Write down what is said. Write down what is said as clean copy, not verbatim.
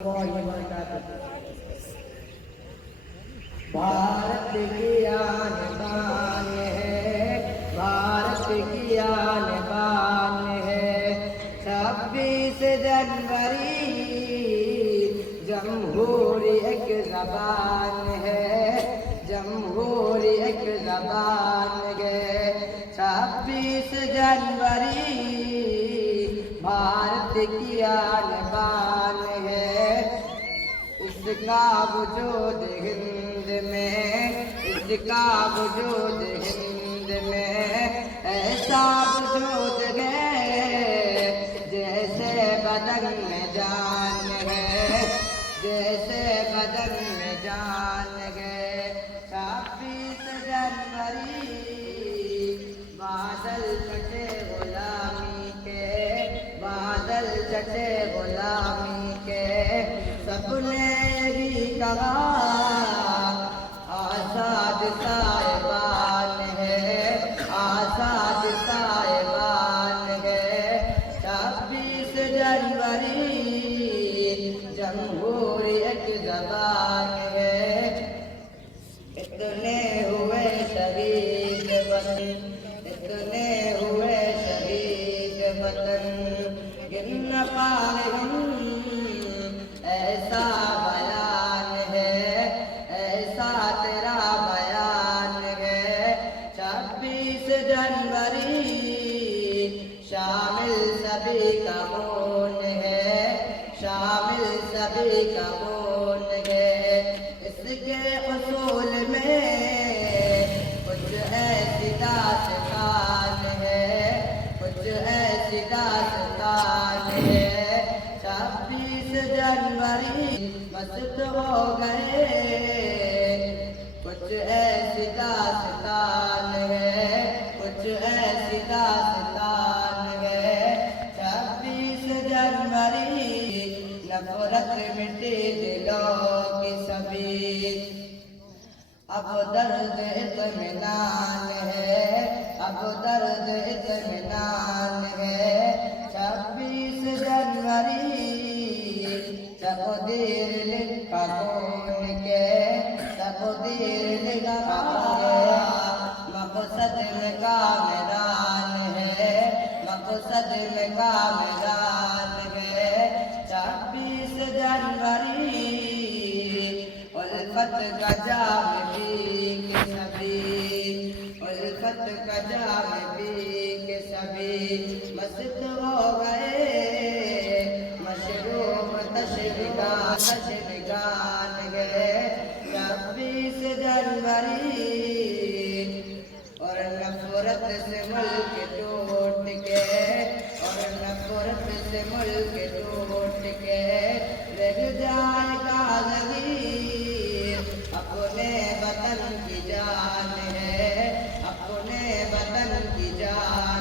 भारत की आन बान है, भारत की आन बान है। 26 जनवरी जमहूरी एक ज़बान है, जमहूरी एक ज़बान है। 26 जनवरी भारत की आन बान है। इसका वजूद हिंद में, इसका वजूद हिंद में ऐसा वजूद है जैसे बदन में जान है, जैसे बदन में जान है। 26 जनवरी बादल छटे गुलामी के, बादल छटे गुलामी के। सबने यही कहा आज़ाद साहिबान है, आज़ाद साहिबान है। 26 जनवरी जमहूरी एक ज़बान है। इतने हुए शहीद वतन, इतने हुए शहीद वतन, गिन न पाए हम ऐसा बयान है, ऐसा तेरा बयान है। 26 जनवरी शामिल सभी का खून है, शामिल सभी का खून है। इसके उसूल में कुछ ऐसी दास्तान है, कुछ ऐसी दास्तान है। 26 जनवरी मस्त हो गए, कुछ ऐसी दास्तान है, कुछ ऐसी दास्तान है। 26 जनवरी नफरत मिटे दिलों की सभी, अब दर्द इत्मीनान है, अब दर्द इत्मीनान है। 26 जनवरी तकदीर लिखा कौन के, तकदीर लिखा है। मकसद में कामरान है, मकसद में कामरान है। 26 जनवरी उल्फत का जाम पी के सभी, उल्फत का जाम पी के सभी मस्त हो गए। मशरूम तशविगान गए। 26 जनवरी और नफरत से मुल्क टूट के, और नफरत से मुल्क टूट के रह जाएगा ज़मीर। अपने वतन की जान है, अपने वतन की जान